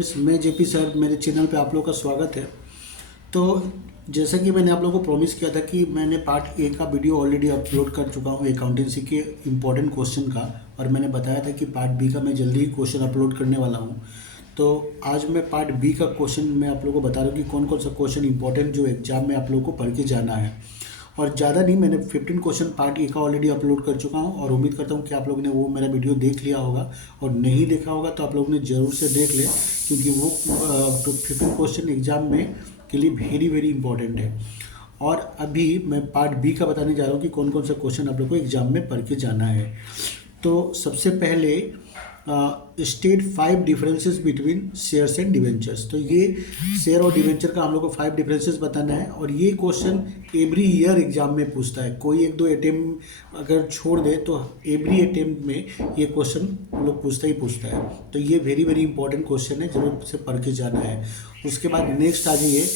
Friends, मैं JP sir, मेरे channel पे आप लोग का स्वागत है। तो जैसा कि मैंने आप लोगों को प्रॉमिस किया था कि मैंने पार्ट ए का वीडियो ऑलरेडी अपलोड कर चुका हूँ अकाउंटेंसी के इम्पोर्टेंट क्वेश्चन का, और मैंने बताया था कि पार्ट बी का मैं जल्दी ही क्वेश्चन अपलोड करने वाला हूँ। तो आज मैं पार्ट बी का क्वेश्चन मैं आप लोगों को बता रहा हूँ कि कौन कौन सा क्वेश्चन इंपॉर्टेंट जो एग्जाम में आप लोगों को पढ़ के जाना है। और ज़्यादा नहीं, मैंने 15 क्वेश्चन पार्ट ए का ऑलरेडी अपलोड कर चुका हूँ, और उम्मीद करता हूँ कि आप लोगों ने वो मेरा वीडियो देख लिया होगा, और नहीं देखा होगा तो आप लोगों ने ज़रूर से देख ले, क्योंकि वो 15 क्वेश्चन एग्जाम में के लिए वेरी वेरी इंपॉर्टेंट है। और अभी मैं पार्ट बी का बताने जा रहा हूँ कि कौन कौन सा क्वेश्चन आप लोग को एग्जाम में पढ़ के जाना है। तो सबसे पहले state 5 differences between shares and debentures. तो ये शेयर और डिवेंचर का हम लोग को 5 डिफरेंसेस बताना है, और ये क्वेश्चन एवरी ईयर एग्जाम में पूछता है। कोई एक दो अटेम्प्ट अगर छोड़ दे तो एवरी अटेम्प्ट में ये क्वेश्चन हम लोग पूछता है। तो ये वेरी वेरी इंपॉर्टेंट क्वेश्चन है, जरूर से पढ़ के जाना है। उसके बाद नेक्स्ट आ जाइए,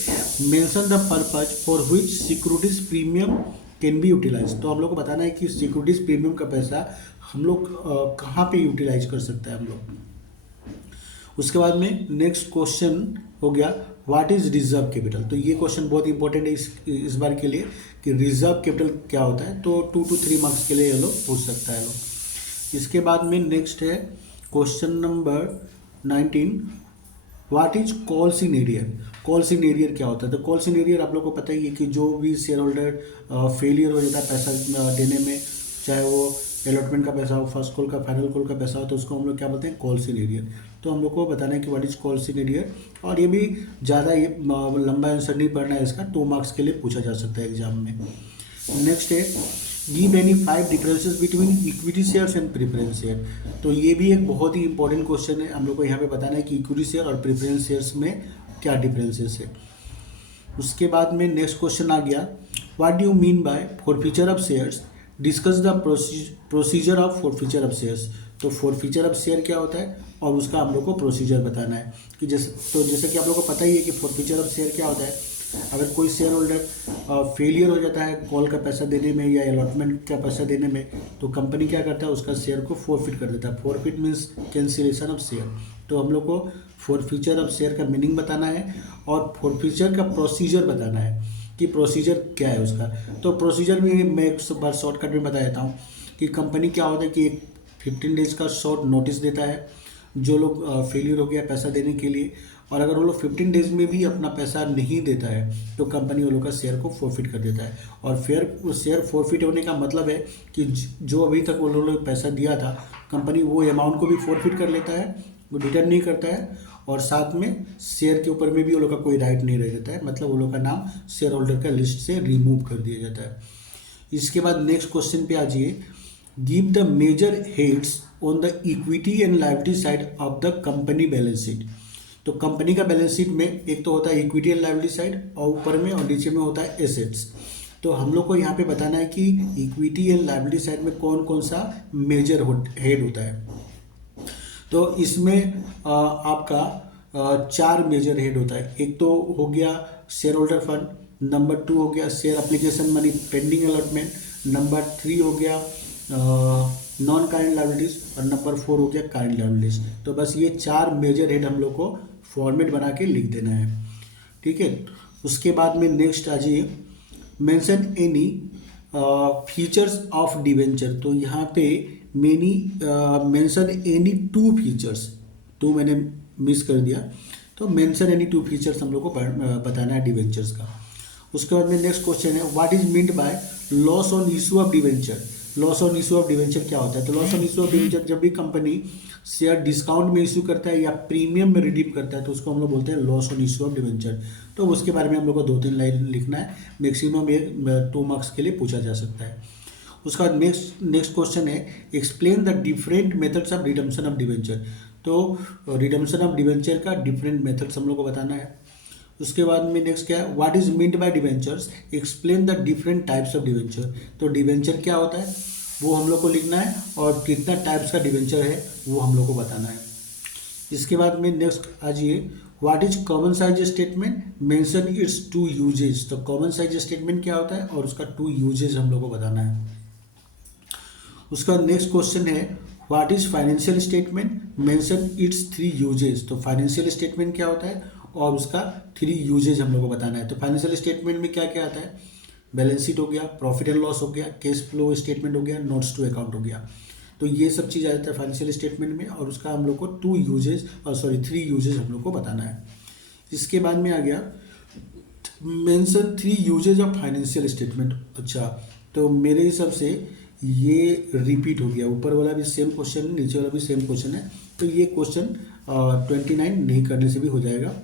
mention the purpose for which securities premium can be utilise. तो हम लोग को बताना है कि सिक्योरिटीज प्रीमियम का पैसा हम लोग कहाँ पे यूटिलाइज कर सकते हैं हम लोग। उसके बाद में नेक्स्ट क्वेश्चन हो गया, व्हाट इज रिजर्व कैपिटल। तो ये क्वेश्चन बहुत इंपॉर्टेंट है इस बार के लिए कि रिजर्व कैपिटल क्या होता है। तो 2 to 3 मार्क्स के लिए ये लोग पूछ सकता है लोग। इसके बाद में नेक्स्ट है question number 19, what is calls in arrear. Calls in arrear क्या होता है। तो कॉल्स इन एरियर आप लोग को पता ही है कि जो भी शेयर होल्डर फेलियर हो जाता है पैसा देने में, चाहे वो अलॉटमेंट का पैसा हो, फर्स्ट कॉल का, फाइनल कॉल का पैसा हो, तो उसको हम लोग क्या बोलते हैं, कॉल्स इन एरियर। तो हम लोग को बताना है कि what is calls in arrear. और ये भी ज़्यादा ये लंबा आंसर नहीं पढ़ना है इसका, 2 मार्क्स के लिए पूछा जा सकता है एग्जाम में। नेक्स्ट है, give any 5 differences between equity shares and preference share. तो ये भी एक बहुत ही इंपॉर्टेंट क्वेश्चन है। हम लोग को यहाँ पे बताना है कि इक्विटी शेयर और प्रेफरेंस शेयर्स में क्या डिफरेंसेस है। उसके बाद में नेक्स्ट क्वेश्चन आ गया, what do you mean by forfeiture of shares, discuss the procedure of forfeiture of shares. तो फॉरफीचर ऑफ शेयर क्या होता है और उसका हम लोग को प्रोसीजर बताना है कि जैसे कि आप लोग को पता ही है कि फॉरफीचर ऑफ शेयर क्या होता है। अगर कोई शेयर होल्डर फेलियर हो जाता है कॉल का पैसा देने में या अलॉटमेंट का पैसा देने में, तो कंपनी क्या करता है, उसका शेयर को फॉरफिट कर देता है। Forfeit means cancellation of share. तो हम लोग को फॉरफीचर ऑफ शेयर का मीनिंग बताना है और फॉरफीचर का प्रोसीजर बताना है कि प्रोसीजर क्या है उसका। तो प्रोसीजर भी मैं एक बार शॉर्टकट में बता देता हूँ कि कंपनी क्या होता है कि एक 15 डेज का शॉर्ट नोटिस देता है जो लोग फेलियर हो गया पैसा देने के लिए, और अगर वो लोग 15 डेज में भी अपना पैसा नहीं देता है तो कंपनी वो लोग का शेयर को फॉरफिट कर देता है। और फिर शेयर फॉरफिट होने का मतलब है कि जो अभी तक वो लोग पैसा दिया था, कंपनी वो अमाउंट को भी फॉरफिट कर लेता है, वो रिटर्न नहीं करता है, और साथ में शेयर के ऊपर में भी वो लोग का कोई राइट नहीं रह जाता है। मतलब वो लोग का नाम शेयर होल्डर का लिस्ट से रिमूव कर दिया जाता है। इसके बाद नेक्स्ट क्वेश्चन पे आ जाइए, give the major heads on the equity and liability side of the company balance sheet. तो कंपनी का बैलेंस शीट में एक तो होता है इक्विटी एंड लायबिलिटी साइड, और ऊपर में और नीचे में होता है एसेट्स। तो हम लोग को यहाँ पे बताना है कि इक्विटी एंड लायबिलिटी साइड में कौन कौन सा मेजर हेड होता है। तो इसमें आपका 4 मेजर हेड होता है। एक तो हो गया शेयर होल्डर फंड, नंबर 2 हो गया share application money pending allotment, number 3 हो गया नॉन करेंट लायबिलिटीज, और नंबर 4 हो गया करेंट लायबिलिटीज। तो बस ये 4 मेजर हेड हम लोग को फॉर्मेट बना के लिख देना है, ठीक है। उसके बाद में नेक्स्ट आ जाइए, mention any features of debenture. तो यहाँ पे मेंशन एनी 2 फीचर्स, 2 मैंने मिस कर दिया, तो मेंशन एनी 2 फीचर्स हम लोग को बताना है डिवेंचर्स का। उसके बाद में नेक्स्ट क्वेश्चन है, what is meant by loss on issue of debenture. Loss on issue of debenture क्या होता है। तो loss on issue of debenture, जब भी कंपनी शेयर डिस्काउंट में इशू करता है या प्रीमियम में रिडीम करता है तो उसको हम लोग बोलते हैं loss on issue of debenture. तो उसके बारे में हम लोग को 2-3 लाइन लिखना है, मैक्सिमम 2 मार्क्स के लिए पूछा जा सकता है। उसका बाद नेक्स्ट क्वेश्चन है, explain the different methods of redemption of debenture. तो रिडम्पशन ऑफ डिवेंचर का डिफरेंट मेथड्स हम लोग को बताना है। उसके बाद में नेक्स्ट क्या है, what is meant by debentures, explain the different types of debenture. तो डिवेंचर क्या होता है वो हम लोग को लिखना है, और कितना टाइप्स का डिवेंचर है वो हम लोग को बताना है। इसके बाद में नेक्स्ट आ जाइए, what is common size statement, mention its 2 uses. तो कॉमन साइज स्टेटमेंट क्या होता है और उसका 2 यूजेज हम लोग को बताना है। उसका नेक्स्ट क्वेश्चन है, what is financial statement, mention its 3 uses. तो फाइनेंशियल स्टेटमेंट क्या होता है और उसका 3 यूजेज हम लोग को बताना है। तो फाइनेंशियल स्टेटमेंट में क्या क्या आता है, बैलेंस शीट हो गया, प्रॉफिट एंड लॉस हो गया, कैश फ्लो स्टेटमेंट हो गया, नोट्स टू अकाउंट हो गया। तो ये सब चीज़ आ जाता है फाइनेंशियल स्टेटमेंट में, और उसका हम लोग को 2 यूजेज और 3 यूजेज हम लोग को बताना है। इसके बाद में आ गया mention 3 uses of financial statement. अच्छा, तो मेरे हिसाब से ये रिपीट हो गया, ऊपर वाला भी सेम क्वेश्चन है, नीचे वाला भी सेम क्वेश्चन है, तो ये क्वेश्चन 29 नहीं करने से भी हो जाएगा।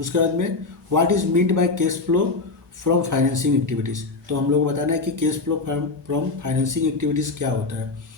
उसके बाद में what is meant by cash flow from financing activities. तो हम लोग को बताना है कि cash flow from financing activities क्या होता है।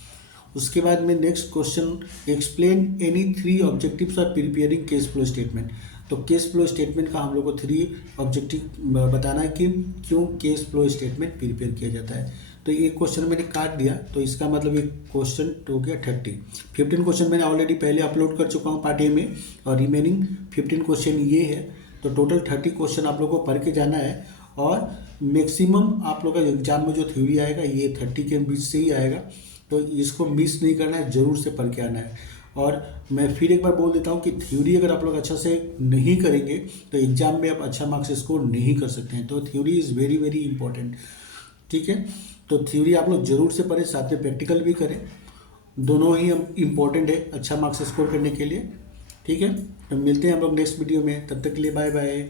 उसके बाद में next question, explain any 3 objectives of preparing cash flow statement. तो कैश फ्लो स्टेटमेंट का हम लोग को 3 ऑब्जेक्टिव बताना है कि क्यों कैश फ्लो स्टेटमेंट प्रिपेयर किया जाता है। तो ये क्वेश्चन मैंने काट दिया, तो इसका मतलब ये क्वेश्चन हो गया 30। 15 क्वेश्चन मैंने ऑलरेडी पहले अपलोड कर चुका हूँ पार्ट ए में, और रिमेनिंग 15 क्वेश्चन ये है। तो टोटल 30 क्वेश्चन आप लोग को पढ़ के जाना है, और मैक्सिमम आप लोग का एग्जाम में जो थ्योरी आएगा ये 30 के बीच से ही आएगा। तो इसको मिस नहीं करना है, ज़रूर से पढ़ के आना है। और मैं फिर एक बार बोल देता हूँ कि थ्योरी अगर आप लोग अच्छा से नहीं करेंगे तो एग्जाम में आप अच्छा मार्क्स स्कोर नहीं कर सकते हैं। तो theory is very very important, ठीक है। तो थ्योरी आप लोग जरूर से पढ़ें, साथ में प्रैक्टिकल भी करें, दोनों ही इम्पोर्टेंट है अच्छा मार्क्स स्कोर करने के लिए, ठीक है। तो मिलते हैं हम लोग नेक्स्ट वीडियो में, तब तक के लिए बाय बाय।